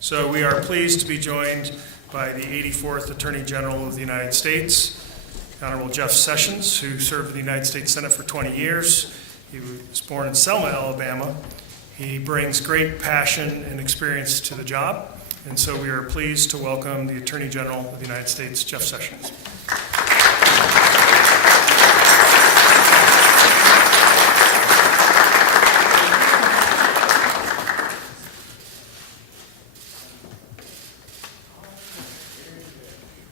So we are pleased to be joined by the 84th Attorney General of the United States, Honorable Jeff Sessions, who served in the United States Senate for 20 years. He was born in Selma, Alabama. He brings great passion and experience to the job, and so we are pleased to welcome the Attorney General of the United States, Jeff Sessions.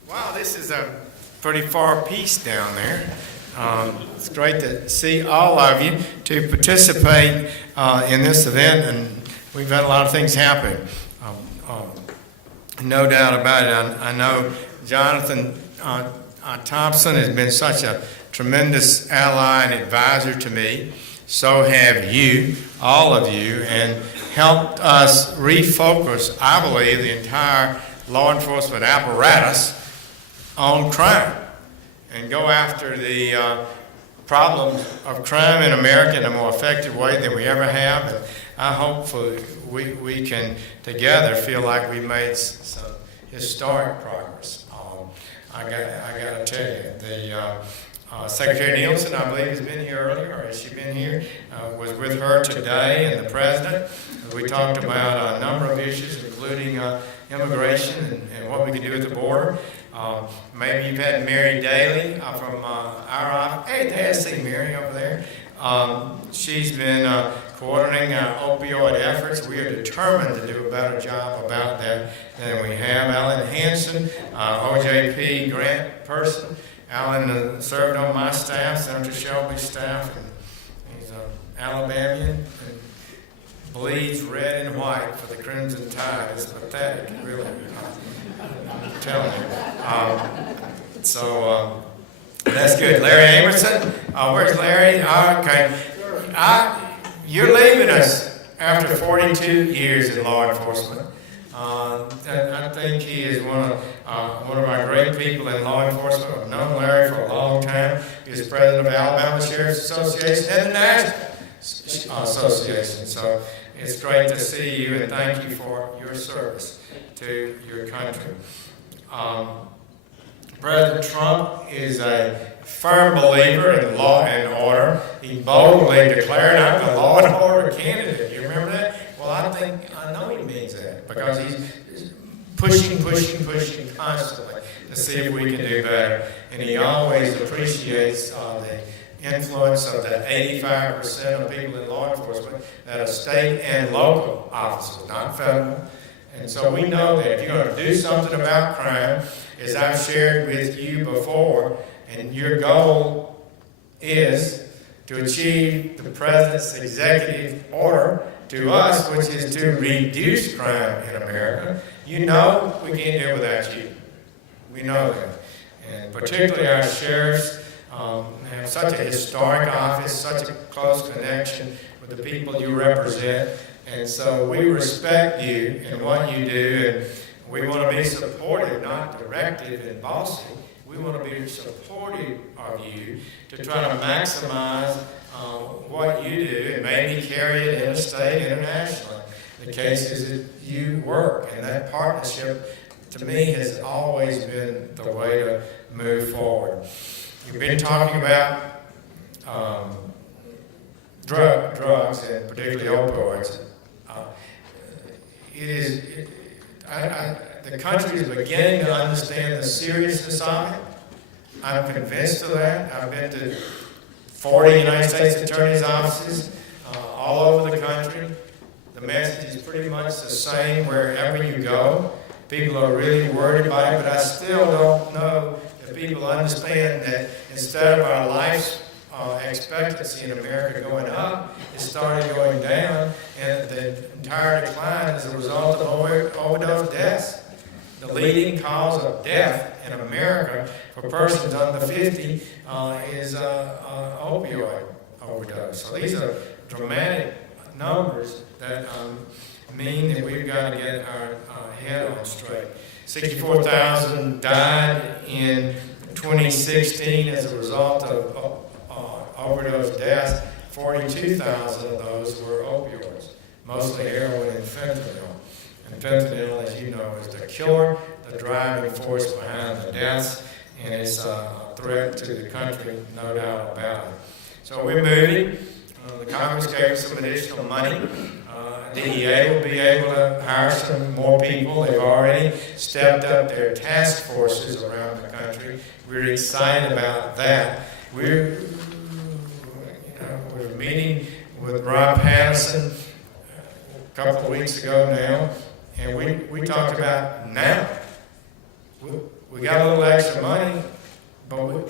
Wow, this is a pretty far piece down there. It's great to see all of you to participate in this event, and we've had a lot of things happen. No doubt about it. I know Jonathan Thompson has been such a tremendous ally and advisor to me. So have you, all of you, and helped us refocus, I believe, the entire law enforcement apparatus on crime and go after the problems of crime in America in a more effective way than we ever have. And I hope we can together feel like we made some historic progress. I got to tell you, the Secretary Nielsen, I believe, has been here earlier, or has she been here? Was with her today, and the President. We talked about a number of issues, including immigration and what we can do at the border. Maybe you've had Mary Daly from our office. Hey, there's see Mary over there. She's been coordinating our opioid efforts. We are determined to do a better job about that than we have. Alan Hansen, OJP grant person. Alan served on my staff, Senator Shelby's staff, and he's an Alabamian and bleeds red and white for the Crimson Tide. It's pathetic, really. I'm telling you. So that's good. Larry Amerson, where's Larry? Okay. You're leaving us after 42 years in law enforcement. I think he is one of our great people in law enforcement. I've known Larry for a long time. He was president of Alabama Sheriff's Association and the National Association. So it's great to see you, and thank you for your service to your country. President Trump is a firm believer in law and order. He boldly declared, "I'm a law and order candidate." You remember that? Well, I know he means that, because he's pushing constantly to see if we can do better. And he always appreciates the influence of the 85% of people in law enforcement that are state and local officers, not federal. And so we know that if you're going to do something about crime, as I've shared with you before, and your goal is to achieve the President's executive order to us, which is to reduce crime in America, you know we can't do it without you. We know that. And particularly our sheriffs have such a historic office, such a close connection with the people you represent. And so we respect you and what you do, and we want to be supportive, not directive and bossy. We want to be supportive of you to try to maximize what you do and maybe carry it interstate, internationally, the cases that you work. And that partnership, to me, has always been the way to move forward. You've been talking about drugs, and particularly opioids. The country is beginning to understand the seriousness of it. I'm convinced of that. I've been to 40 United States Attorney's offices all over the country. The message is pretty much the same wherever you go. People are really worried about it, but I still don't know that people understand that instead of our life expectancy in America going up, it started going down, and the entire decline is a result of overdose deaths. The leading cause of death in America for persons under 50 is opioid overdose. So these are dramatic numbers that mean that we've got to get our head on straight. 64,000 died in 2016 as a result of overdose deaths. 42,000 of those were opioids, mostly heroin and fentanyl. And fentanyl, as you know, is the killer, the driving force behind the deaths, and it's a threat to the country, no doubt about it. So we're moving. The Congress gave us some additional money. DEA will be able to hire some more people. They've already stepped up their task forces around the country. We're excited about that. We're meeting with Rob Patterson a couple of weeks ago now, and we talked about now. We got a little extra money, but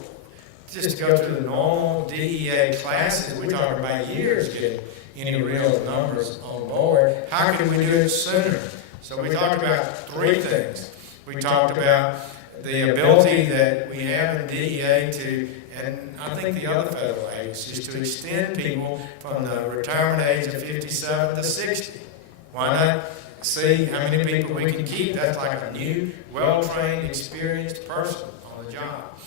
just to go through the normal DEA classes, we're talking about years getting any real numbers on board. How can we do it sooner? So we talked about three things. We talked about the ability that we have in DEA to, and I think the other federal agencies, to extend people from the retirement age of 57 to 60. Why not see how many people we can keep? That's like a new, well-trained, experienced person on the job.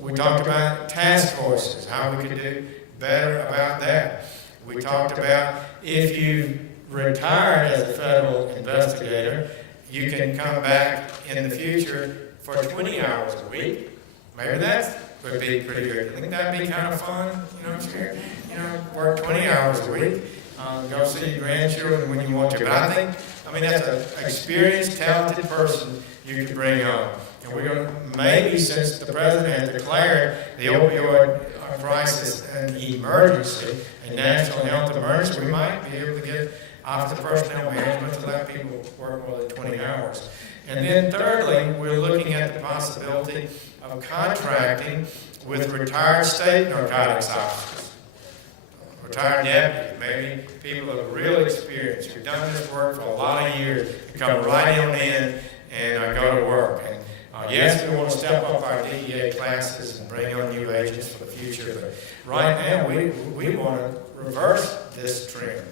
We talked about task forces, how we could do better about that. We talked about if you retired as a federal investigator, you can come back in the future for 20 hours a week. Maybe that would be pretty good. I think that'd be kind of fun, work 20 hours a week, go see your grandchildren when you want to. But I think, that's an experienced, talented person you could bring on. And we're going to, maybe since the president has declared the opioid crisis an emergency, a national health emergency, we might be able to get off the personnel management to let people work more than 20 hours. And then thirdly, we're looking at the possibility of contracting with retired state narcotics officers, retired deputies, maybe people of real experience who've done this work for a lot of years, to come right on in and go to work. And yes, we want to step up our DEA classes and bring on new agents for the future, but right now we want to reverse this trend.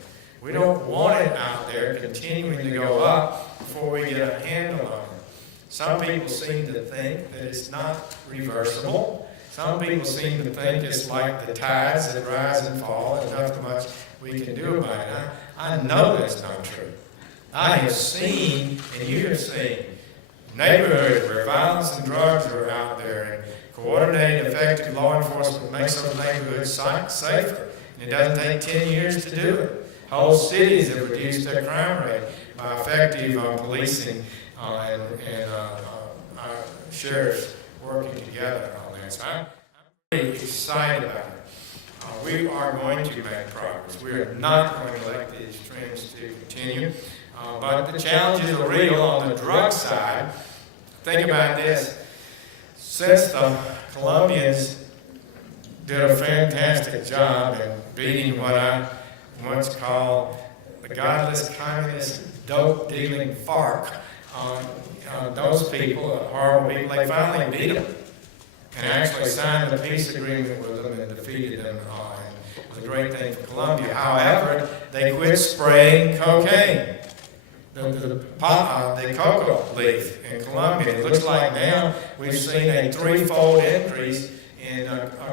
We don't want it out there continuing to go up before we get a handle on it. Some people seem to think that it's not reversible. Some people seem to think it's like the tides that rise and fall and nothing much we can do about it. I know that's not true. I have seen, and you have seen, neighborhoods where violence and drugs are out there, and coordinated, effective law enforcement makes those neighborhoods safer. And it doesn't take 10 years to do it. Whole cities have reduced their crime rate by effective policing and our sheriffs working together on that. So I'm really excited about it. We are going to make progress. We are not going to let these trends to continue. But the challenges are real on the drug side. Think about this. Since the Colombians did a fantastic job in beating what I once called the godless, communist, dope-dealing FARC, those people, horrible people, they finally beat them and actually signed a peace agreement with them and defeated them. It was a great thing for Colombia. However, they quit spraying cocaine. The cocoa leaf in Colombia. It looks like now we've seen a threefold increase in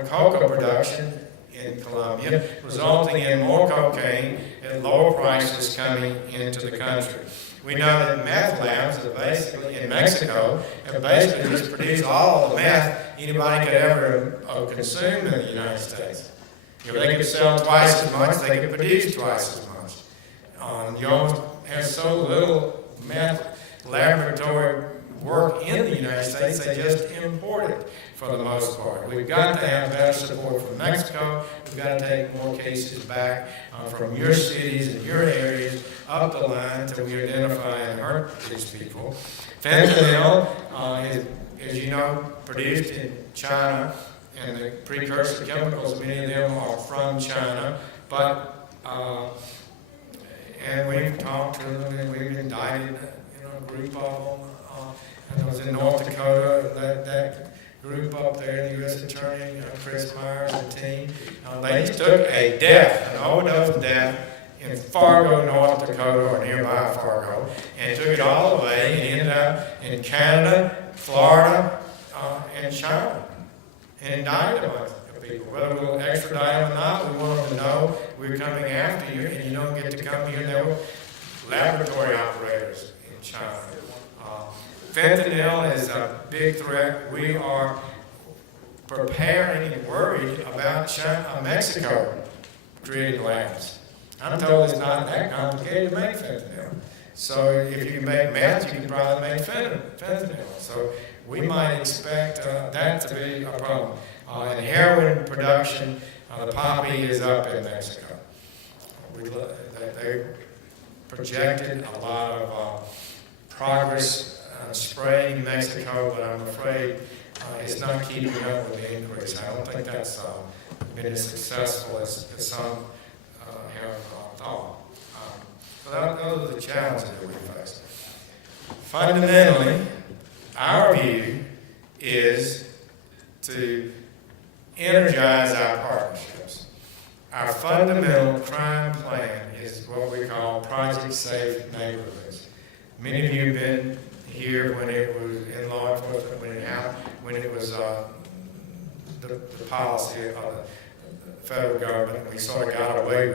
cocoa production in Colombia, resulting in more cocaine at lower prices coming into the country. We know that meth labs are basically in Mexico have basically just produced all the meth anybody could ever consume in the United States. If they could sell twice as much, they could produce twice as much. You almost have so little meth laboratory work in the United States, they just import it for the most part. We've got to have better support from Mexico. We've got to take more cases back from your cities and your areas up the line until we identify and hurt these people. Fentanyl is, as you know, produced in China, and the precursor chemicals, many of them are from China, but and we've talked to them, and we've indicted a group of them. And I was in North Dakota, that group up there, the U.S. Attorney, Chris Myers and team. They took a death, an overdose death, in Fargo, North Dakota, or nearby Fargo, and took it all the way and ended up in Canada, Florida, and China, and indicted a bunch of people. Whether we'll extradite them or not, we want them to know we're coming after you, and you don't get to come here. laboratory operators in China. Fentanyl is a big threat. We are preparing and worried about China, Mexico creating labs. I'm told it's not that complicated to make fentanyl. So if you can make meth, you can probably make fentanyl. So we might expect that to be a problem. In heroin production, the poppy is up in Mexico. They projected a lot of progress spraying Mexico, but I'm afraid it's not keeping up with the increase. I don't think that's been as successful as some have thought. So those are the challenges that we face. Fundamentally, our view is to energize our partnerships. Our fundamental crime plan is what we call Project Safe Neighborhoods. Many of you have been here when it was in law enforcement, when it was the policy of the federal government. We sort of got away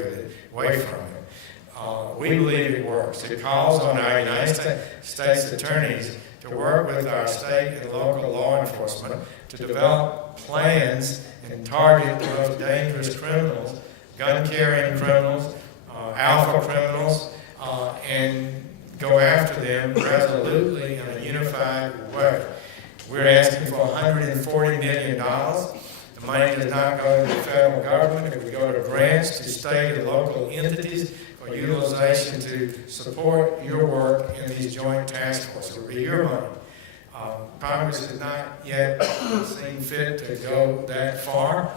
from it. We believe it works. It calls on our United States attorneys to work with our state and local law enforcement to develop plans and target the most dangerous criminals, gun-carrying criminals, alpha criminals, and go after them resolutely in a unified way. We're asking for $140 million. The money does not go to the federal government. It would go to grants to state and local entities for utilization to support your work in these joint task forces. It would be your money. Congress has not yet seen fit to go that far,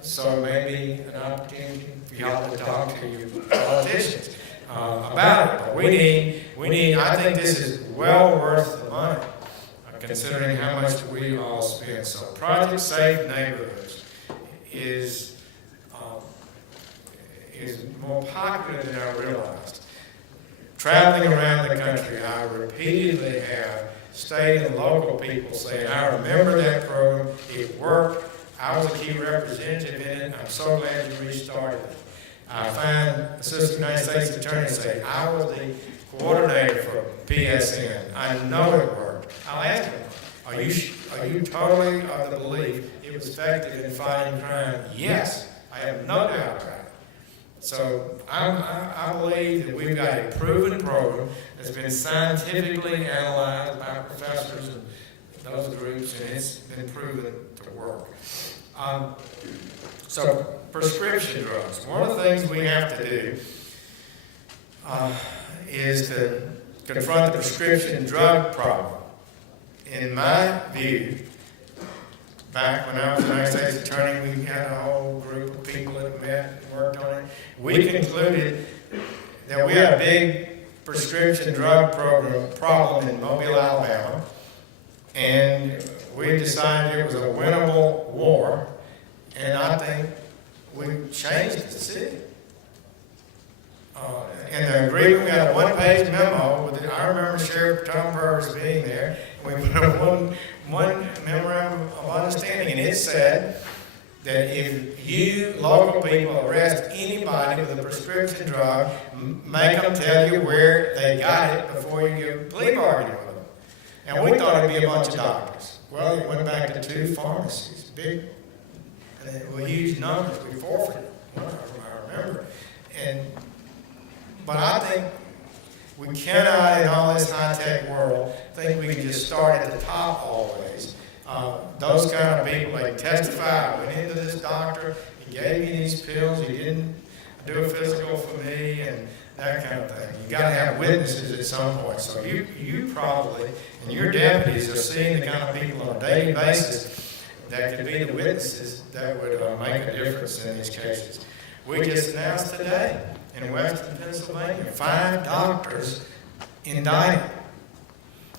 so maybe an opportunity for y'all to talk to your politicians about it. But we need. I think this is well worth the money, considering how much we all spend. So Project Safe Neighborhoods is more popular than I realized. Traveling around the country, I repeatedly have state and local people saying, I remember that program, it worked, I was a key representative in it, I'm so glad you restarted it. I find Assistant United States Attorney say, I was the coordinator for PSN, I know it worked. I'll ask them, are you totally of the belief it was effective in fighting crime? Yes, I have no doubt about it. So I believe that we've got a proven program that's been scientifically analyzed by professors and those groups, and it's been proven to work. So prescription drugs. One of the things we have to do is to confront the prescription drug problem. In my view, back when I was United States Attorney, we had a whole group of people that met and worked on it. We concluded that we had a big prescription drug problem in Mobile, Alabama, and we decided it was a winnable war, and I think we changed the city. In the agreement, we had a one-page memo. I remember Sheriff Tom Purvis being there. We put one memorandum of understanding, and it said that if you local people arrest anybody with a prescription drug, make them tell you where they got it before you give a plea bargain with them. And we thought it'd be a bunch of doctors. Well, it went back to 2 pharmacies, big, and it were huge numbers. We forfeited. I remember. But I think we cannot, in all this high-tech world, think we can just start at the top always. Those kind of people, they testify, I went into this doctor, he gave me these pills, he didn't do a physical for me, and that kind of thing. You got to have witnesses at some point. So you probably, and your deputies are seeing the kind of people on a daily basis that could be the witnesses that would make a difference in these cases. We just announced today in Western Pennsylvania, 5 doctors indicted.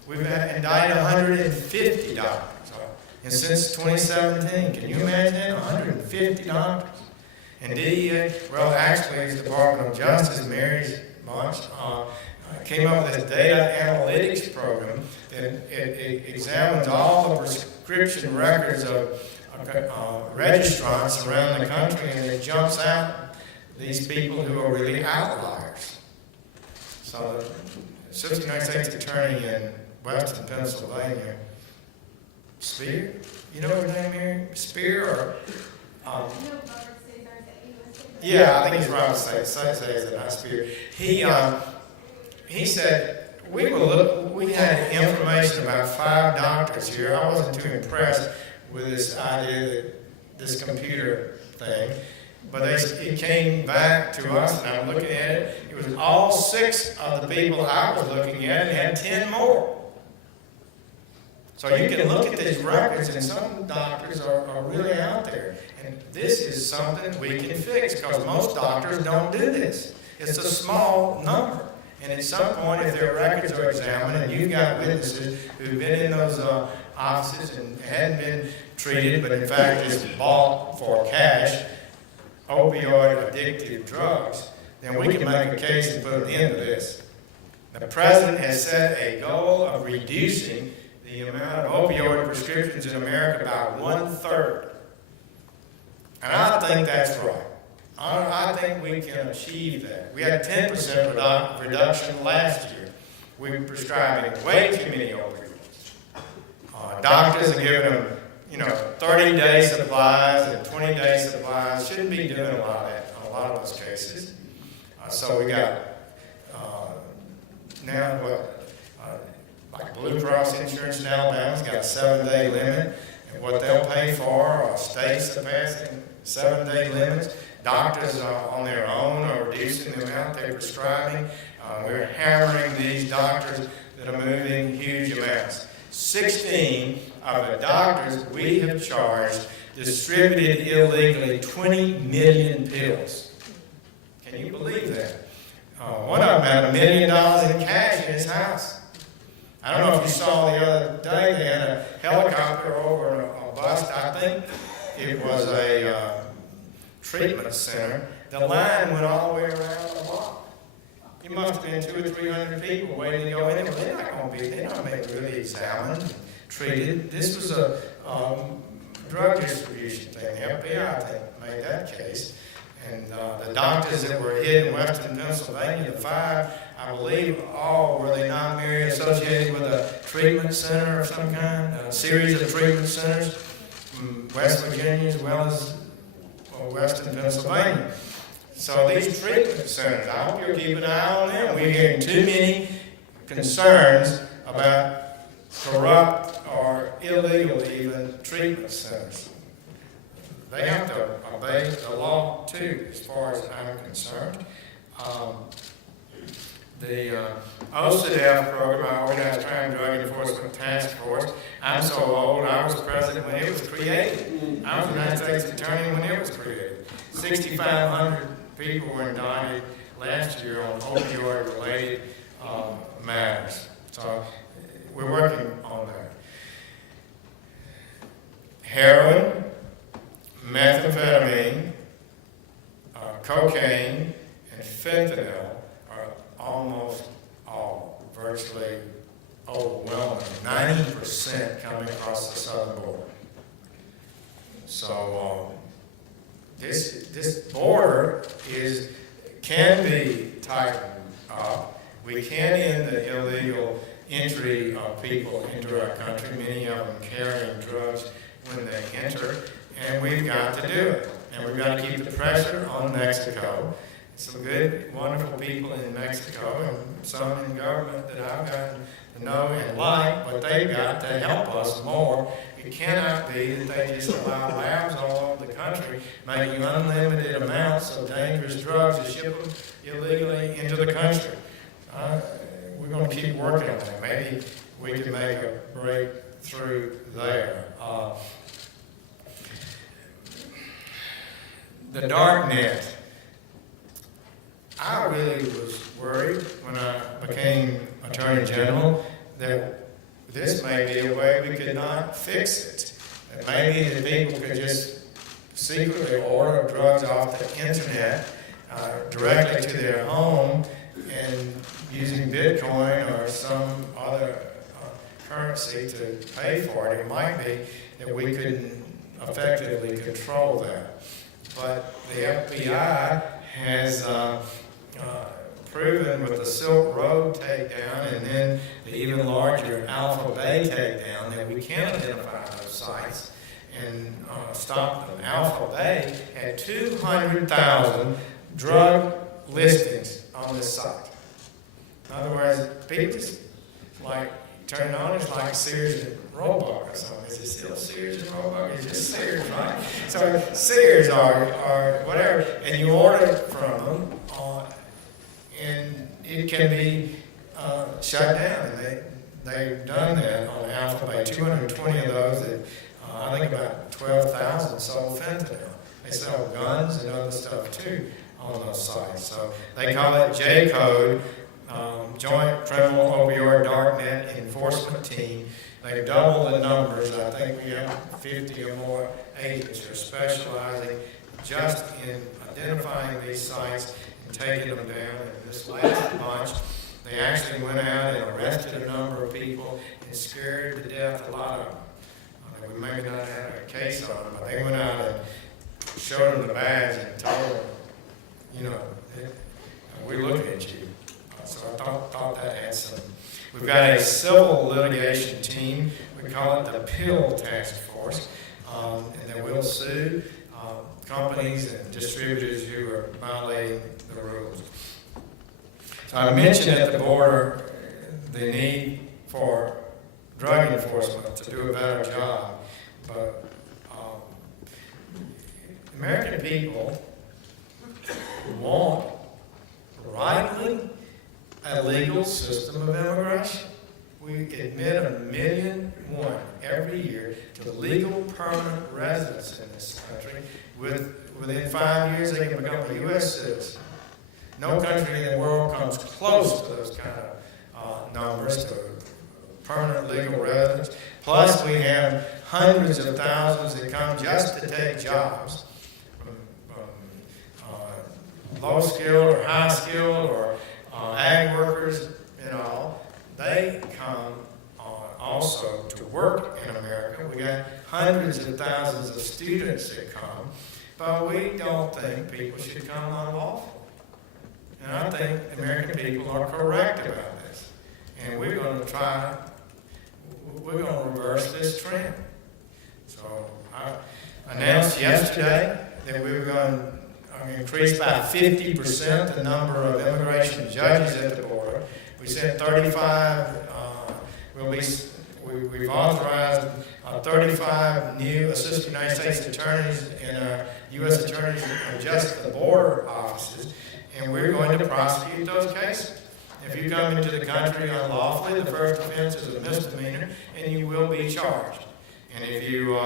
We've indicted 150 doctors. And since 2017, can you imagine that? 150 doctors. And DEA, well, actually, the Department of Justice, Mary's Bunch, came up with this data analytics program that it examines all the prescription records of registrants around the country, and it jumps out these people who are really outliers. So the Assistant United States Attorney in Western Pennsylvania, Spear, you know his name here? Spear or? Yeah, I think it's Robert says that, not Spear. He said, we had information about 5 doctors here. I wasn't too impressed with this idea that this computer thing. But it came back to us, and I'm looking at it. It was all 6 of the people I was looking at, and had 10 more. So you can look at these records, and some doctors are really out there. And this is something we can fix, because most doctors don't do this. It's a small number. And at some point, if their records are examined, and you've got witnesses who've been in those offices and hadn't been treated, but in fact just bought for cash opioid addictive drugs, then we can make a case and put an end to this. The President has set a goal of reducing the amount of opioid prescriptions in America by 1/3. And I think that's right. I think we can achieve that. We had 10% reduction last year. We were prescribing way too many opioids. Doctors are giving them 30-day supplies and 20-day supplies. Shouldn't be doing a lot of that in a lot of those cases. So we got now like Blue Cross Insurance in Alabama's got a 7-day limit, and what they'll pay for are states are passing 7-day limits. Doctors on their own are reducing the amount they're prescribing. We're hammering these doctors that are moving huge amounts. 16 of the doctors we have charged distributed illegally 20 million pills. Can you believe that? One of them had $1 million in cash in his house. I don't know if you saw the other day, they had a helicopter over a bus. I think it was a treatment center. The line went all the way around the block. It must have been 200 or 300 people waiting to go in there. They're not being really examined and treated. This was a drug distribution thing. The FBI, I think, made that case. And the doctors that were hit in Western Pennsylvania, the 5, I believe, all were they not merely associated with a treatment center of some kind, a series of treatment centers from West Virginia as well as Western Pennsylvania. So these treatment centers, I hope you'll keep an eye on them. We're hearing too many concerns about corrupt or illegal even treatment centers. They have to obey the law too, as far as I'm concerned. The OCDF program, Organized Crime Drug Enforcement Task Force, I'm so old, I was president when it was created. I was United States Attorney when it was created. 6,500 people were indicted last year on opioid-related matters. So we're working on that. Heroin, methamphetamine, cocaine, and fentanyl are almost all, virtually overwhelming, 90% coming across the southern border. So this border can be tightened up. We can end the illegal entry of people into our country, many of them carrying drugs when they enter, and we've got to do it. And we've got to keep the pressure on Mexico. Some good, wonderful people in Mexico, and some in government that I've gotten to know and like, but they've got to help us more. It cannot be that they just allow labs all over the country making unlimited amounts of dangerous drugs to ship them illegally into the country. We're going to keep working on that. Maybe we can make a breakthrough there. The dark net. I really was worried when I became Attorney General that this may be a way we could not fix it. That maybe the people could just secretly order drugs off the internet directly to their home and using Bitcoin or some other currency to pay for it. It might be that we couldn't effectively control that. But the FBI has proven with the Silk Road takedown and then the even larger Alpha Bay takedown that we can identify those sites and stop them. Alpha Bay had 200,000 drug listings on this site. In other words, people like turn on, it's like Sears and Roebuck or something. Is it still Sears and Roebuck? It's just Sears, right? So Sears or whatever, and you order it from them, and it can be shut down. And they've done that on Alpha Bay. 220 of those that I think about 12,000 sold fentanyl. They sell guns and other stuff too on those sites. So they call it J-Code, Joint Criminal Opioid Darknet Enforcement Team. They've doubled the numbers. I think we have 50 or more agents who are specializing just in identifying these sites and taking them down. And this last bunch, they actually went out and arrested a number of people and scared to death a lot of them. We may not have a case on them, but they went out and showed them the badge and told them, you know, we're looking at you. So I thought that had some. We've got a civil litigation team. We call it the PIL Task Force, and they will sue companies and distributors who are violating the rules. So I mentioned at the border the need for drug enforcement to do a better job, but American people want rightly a legal system of immigration. We admit 1.1 million every year to legal permanent residents in this country. Within 5 years, they can become a U.S. citizen. No country in the world comes close to those kind of numbers to permanent legal residents. Plus, we have hundreds of thousands that come just to take jobs, low skilled or high skilled or ag workers and all. They come also to work in America. We got hundreds of thousands of students that come, but we don't think people should come unlawfully. And I think American people are correct about this. And we're going to reverse this trend. So I announced yesterday that we were going to increase by 50% the number of immigration judges at the border. We sent 35, we've authorized 35 new assistant United States attorneys and U.S. attorneys in just the border offices, and we're going to prosecute those cases. If you come into the country unlawfully, the first offense is a misdemeanor, and you will be charged. And if you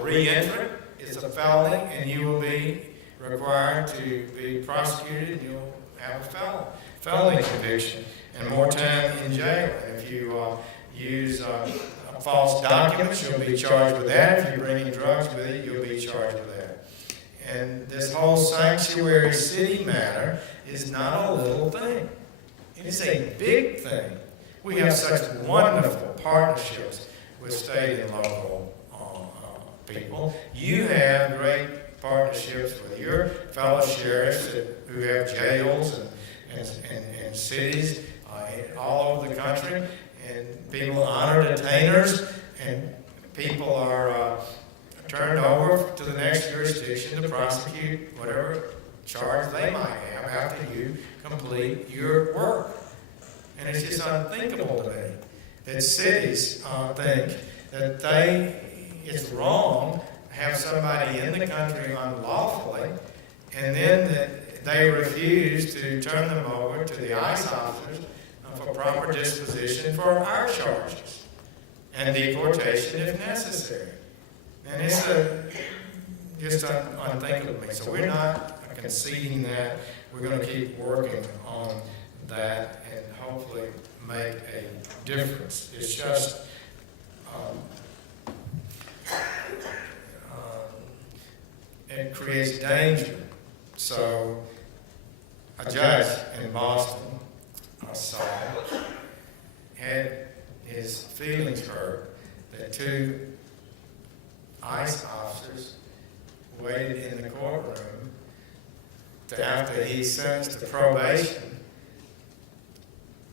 re-enter, it's a felony, and you will be required to be prosecuted, and you'll have a felony conviction and more time in jail. And if you use false documents, you'll be charged with that. If you bring in drugs with it, you'll be charged with that. And this whole sanctuary city matter is not a little thing. It's a big thing. We have such wonderful partnerships with state and local people. You have great partnerships with your fellow sheriffs who have jails and cities all over the country, and people honor detainers, and people are turned over to the next jurisdiction to prosecute whatever charge they might have after you complete your work. And it's just unthinkable to me that cities think that it's wrong to have somebody in the country unlawfully, and then that they refuse to turn them over to the ICE officers for proper disposition for our charges and deportation if necessary. And it's just unthinkable to me. So we're not conceding that. We're going to keep working on that and hopefully make a difference. It's just it creates danger. So a judge in Boston, I saw, had his feelings hurt that 2 ICE officers waited in the courtroom after he sentenced to probation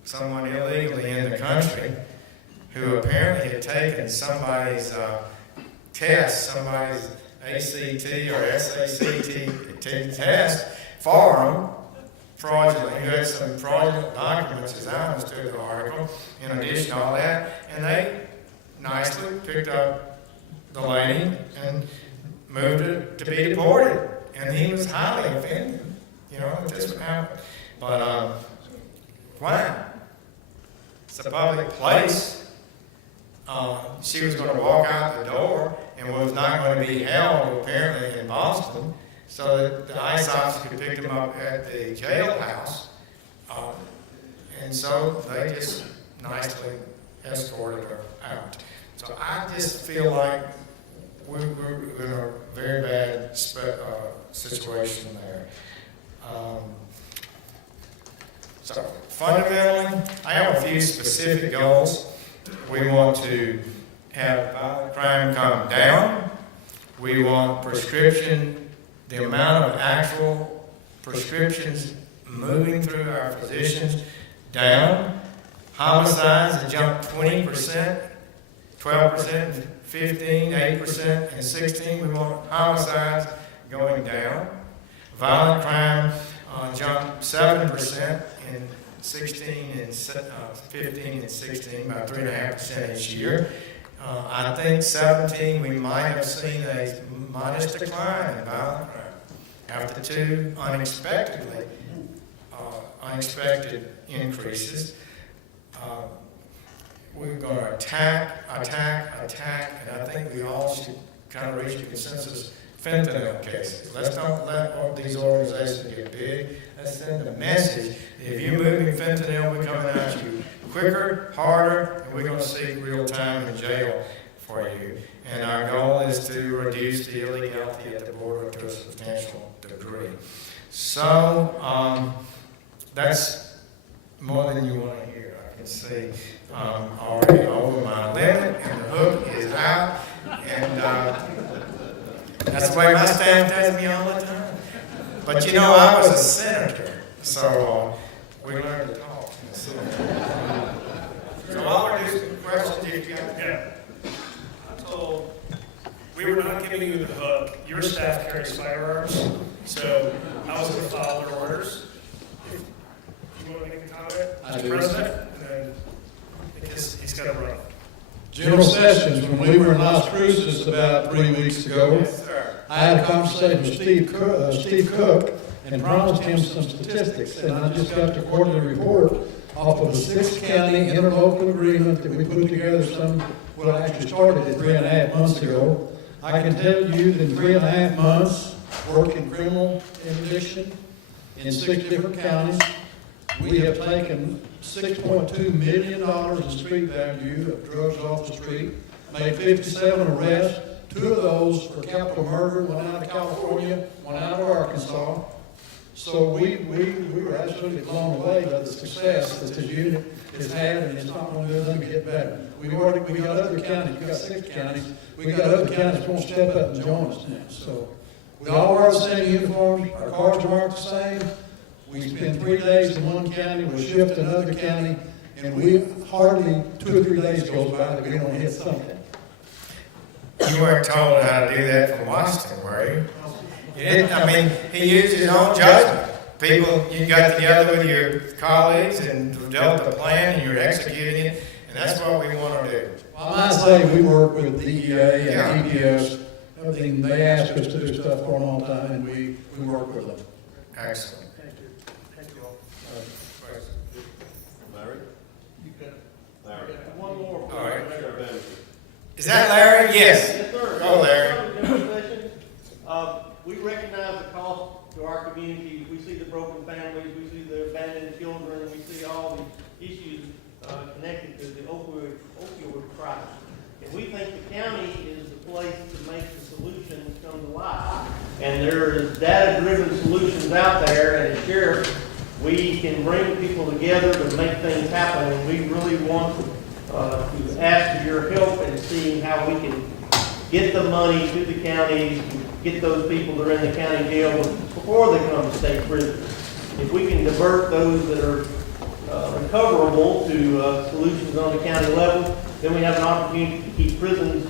someone illegally in the country who apparently had taken somebody's test, somebody's ACT or SACT test for him, fraudulent. He had some fraudulent documents, as I understood the article, in addition to all that, and they nicely picked up the lady and moved her to be deported. And he was highly offended, that this would happen. But why? It's a public place. She was going to walk out the door and was not going to be held, apparently, in Boston, so that the ICE officer could pick them up at the jailhouse. And so they just nicely escorted her out. So I just feel like we're in a very bad situation there. So fundamentally, I have a few specific goals. We want to have violent crime come down. We want the amount of actual prescriptions moving through our physicians down. Homicides that jump 20%, 12%, 15, 8%, and 16. We want homicides going down. Violent crime jumped 7% in 16 and 15 and 16, about 3.5% each year. I think 17 we might have seen a modest decline in violent crime after two unexpected increases. We're going to attack, and I think we all should kind of reach a consensus. Fentanyl cases. Let's not let all these organizations get big. Let's send a message. If you're moving fentanyl, we're coming at you quicker, harder, and we're going to seek real time in jail for you. And our goal is to reduce the illegality at the border to a substantial degree. So that's more than you want to hear. I can see I'm already over my limit, and the hook is out. And that's the way my staff tells me all the time. But I was a senator, so we learned to talk. So I'll do some questions if you got. Yeah. I'm told we were not giving you the hook. Your staff carries firearms, so I was going to follow their orders. If you want to make a comment, Mr. President, and then because he's got to run. General Sessions, when we were in Las Cruces about 3 weeks ago, Yes, sir. I had a conversation with Steve Cook and promised him some statistics, and I just got the quarterly report off of a 6-county interlocal agreement that we put together actually started it 3.5 months ago. I can tell you that in 3.5 months, working criminal interdiction in 6 different counties, we have taken $6.2 million in street value of drugs off the street, made 57 arrests, 2 of those for capital murder, one out of California, one out of Arkansas. So we were absolutely blown away by the success that this unit has had, and it's not going to do anything but get better. We got other counties, we got 6 counties, we got other counties that won't step up and join us now. So we all wear the same uniforms, our cars are marked the same. We spend 3 days in one county, we'll shift to another county, and we hardly 2 or 3 days goes by that we don't hit something. You weren't told how to do that from Washington, were you? You didn't. He used his own judgment. You got together with your colleagues and developed a plan, and you're executing it, and that's what we want to do. Well, I say we work with DEA and EPS. Everything they ask us to do stuff for them all the time, and we work with them. Excellent. Thank you all. Larry? You got it. Larry. One more. All right. Mayor Benson. Is that Larry? Yes. Yes, sir. Go, Larry. We recognize the cost to our community. We see the broken families, we see the abandoned children, we see all the issues connected to the opioid crisis. And we think the county is the place to make the solutions come to life. And there is data-driven solutions out there, and as sheriff, we can bring people together to make things happen, and we really want to ask for your help in seeing how we can get the money to the counties, get those people that are in the county jail before they come to state prison. If we can divert those that are recoverable to solutions on the county level, then we have an opportunity to keep prisons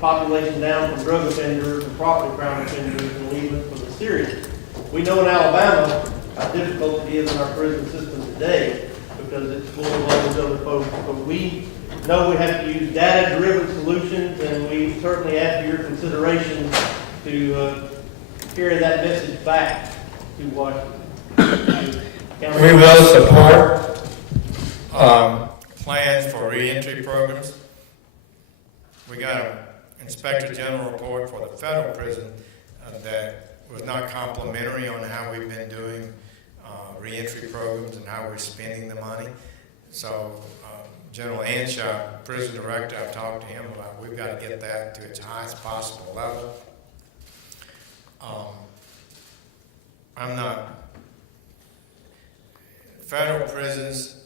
population down from drug offenders and property crime offenders and leave it for the serious. We know in Alabama how difficult it is in our prison system today because it's full of all those other folks. But we know we have to use data-driven solutions, and we certainly ask for your consideration to carry that message back to Washington. We will support plans for reentry programs. We got an Inspector General report for the federal prison that was not complimentary on how we've been doing reentry programs and how we're spending the money. So General Anshaw, prison director, I've talked to him about we've got to get that to its highest possible level. Federal prisons,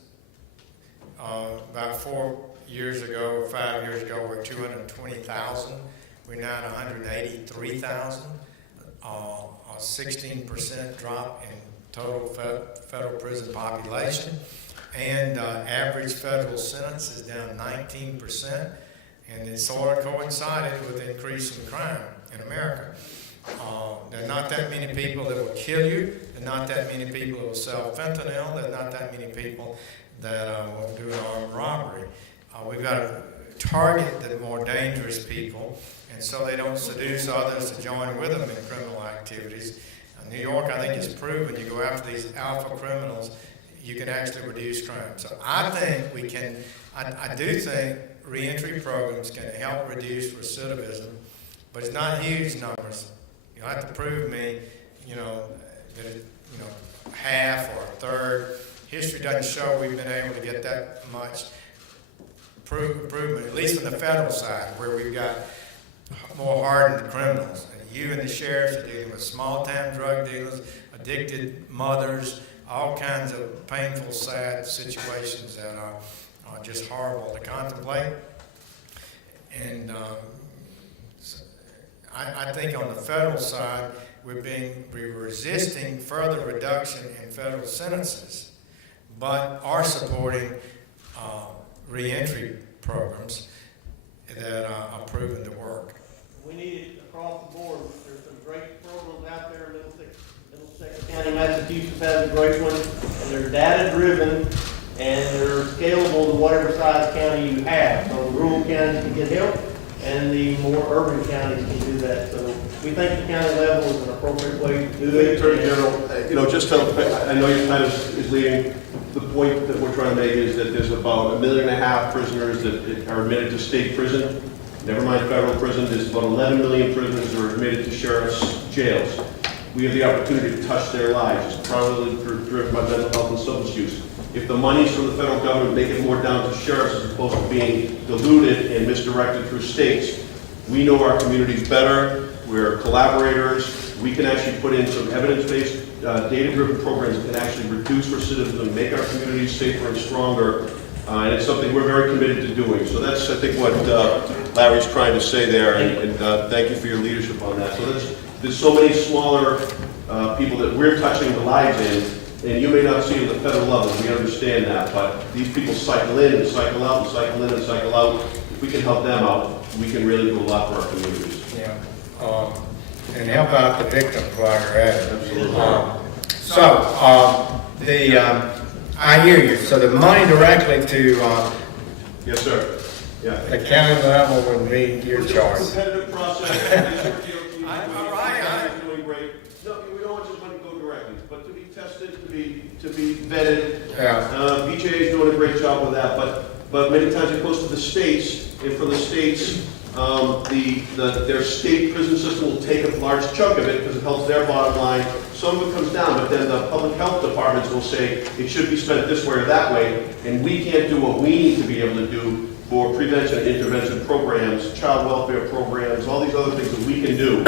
about 5 years ago, we're 220,000. We're now at 183,000. A 16% drop in total federal prison population. And average federal sentence is down 19%. And it sort of coincided with the increase in crime in America. There are not that many people that will kill you. There are not that many people that will sell fentanyl. There are not that many people that will do an armed robbery. We've got to target the more dangerous people, and so they don't seduce others to join with them in criminal activities. New York, I think, has proven you go after these alpha criminals, you can actually reduce crime. So I think we can, I do think reentry programs can help reduce recidivism, but it's not huge numbers. You'll have to prove me, that it, half or a third. History doesn't show we've been able to get that much improvement, at least on the federal side, where we've got more hardened criminals. And you and the sheriffs are dealing with small-time drug dealers, addicted mothers, all kinds of painful, sad situations that are just horrible to contemplate. And I think on the federal side, we're resisting further reduction in federal sentences, but are supporting reentry programs that are proven to work. We need it across the board. There's some great programs out there. Middlesex County, Massachusetts has a great one, and they're data-driven, and they're scalable to whatever size county you have. So the rural counties can get help, and the more urban counties can do that. So we think the county level is an appropriate way to do it. Attorney General, just I know your time is leading. The point that we're trying to make is that there's about 1.5 million prisoners that are admitted to state prison. Never mind federal prison. There's about 11 million prisoners that are admitted to sheriff's jails. We have the opportunity to touch their lives. It's probably driven by mental health and substance use. If the monies from the federal government make it more down to sheriffs as opposed to being diluted and misdirected through states, we know our communities better. We're collaborators. We can actually put in some evidence-based, data-driven programs that can actually reduce recidivism, make our communities safer and stronger. And it's something we're very committed to doing. So that's, I think, what Larry's trying to say there. And thank you for your leadership on that. So there's so many smaller people that we're touching the lives in, and you may not see it at the federal level. We understand that, but these people cycle in and cycle out and cycle in and cycle out. If we can help them out, we can really do a lot for our communities. Yeah. And help out the victims while you're at it. I hear you. So the money directly to Yes, sir. Yeah. the county level would be your choice. Competitive process. Doing great. No, we don't want just money to go directly, but to be tested, to be vetted. Yeah. BJA is doing a great job with that, but many times it goes to the states, and for the states, their state prison system will take a large chunk of it because it helps their bottom line. Some of it comes down, but then the public health departments will say it should be spent this way or that way, and we can't do what we need to be able to do for prevention and intervention programs, child welfare programs, all these other things that we can do.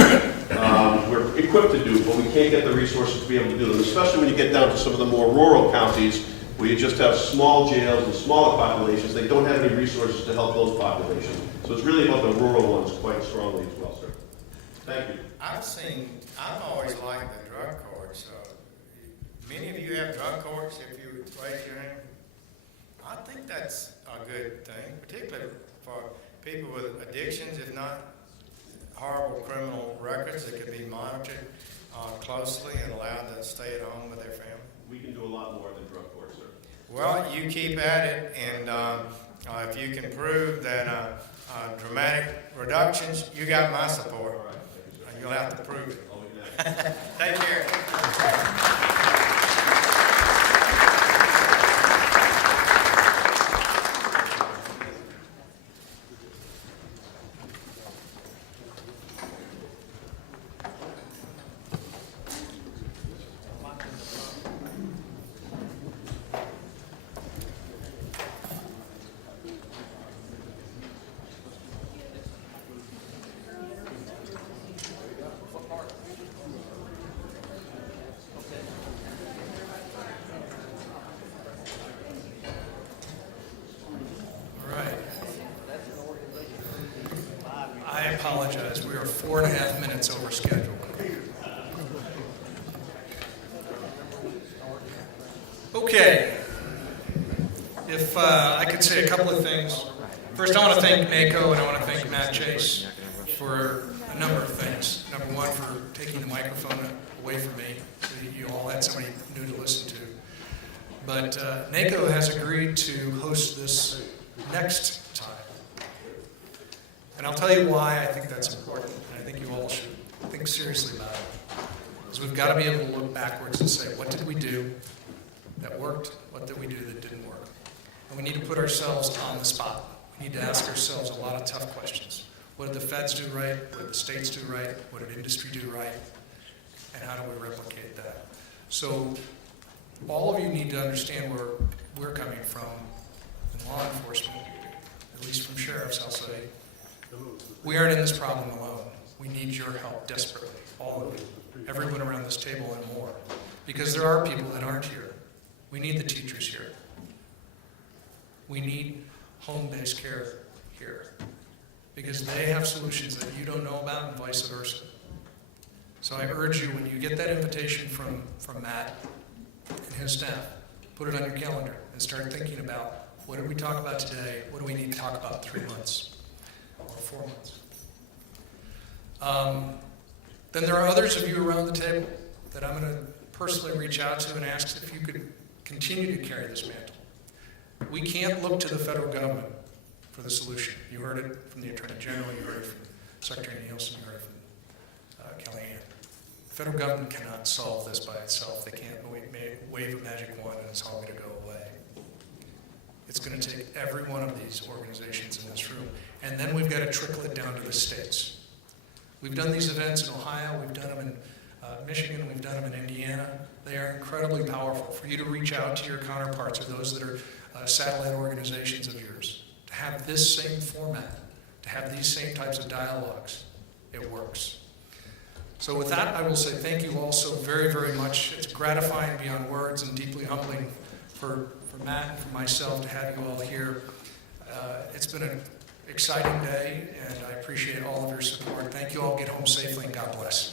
We're equipped to do, but we can't get the resources to be able to do them, especially when you get down to some of the more rural counties where you just have small jails and smaller populations. They don't have any resources to help those populations. So it's really about the rural ones quite strongly as well, sir. Thank you. I've always liked the drug courts. Many of you have drug courts, if you raise your hand. I think that's a good thing, particularly for people with addictions, if not horrible criminal records that could be monitored closely and allowed to stay at home with their family. We can do a lot more than drug court, sir. Well, you keep at it, and if you can prove that dramatic reductions, you got my support. All right, thank you, sir. You'll have to prove it. I'll look at that. Take care. All right. I apologize. We are 4.5 minutes over schedule. Okay. If I could say a couple of things. First, I want to thank NACO and I want to thank Matt Chase for a number of things. Number one, for taking the microphone away from me so that you all had somebody new to listen to. But NACO has agreed to host this next time. And I'll tell you why I think that's important, and I think you all should think seriously about it. Because we've got to be able to look backwards and say, what did we do that worked? What did we do that didn't work? And we need to put ourselves on the spot. We need to ask ourselves a lot of tough questions. What did the feds do right? What did the states do right? What did industry do right? And how do we replicate that? So all of you need to understand where we're coming from in law enforcement, at least from sheriffs, I'll say. We aren't in this problem alone. We need your help desperately, all of you, everyone around this table and more. Because there are people that aren't here. We need the teachers here. We need home-based care here. Because they have solutions that you don't know about and vice versa. So I urge you, when you get that invitation from Matt and his staff, put it on your calendar and start thinking about, what did we talk about today? What do we need to talk about in 3 months or 4 months? Then there are others of you around the table that I'm going to personally reach out to and ask if you could continue to carry this mantle. We can't look to the federal government for the solution. You heard it from the Attorney General, you heard it from Secretary Nielsen, you heard it from Kellyanne. The federal government cannot solve this by itself. They can't wave a magic wand and it's all going to go away. It's going to take every one of these organizations in this room, and then we've got to trickle it down to the states. We've done these events in Ohio, we've done them in Michigan, we've done them in Indiana. They are incredibly powerful for you to reach out to your counterparts or those that are satellite organizations of yours, to have this same format, to have these same types of dialogues. It works. So with that, I will say thank you all so very, very much. It's gratifying beyond words and deeply humbling for Matt and for myself to have you all here. It's been an exciting day, and I appreciate all of your support. Thank you all. Get home safely, and God bless.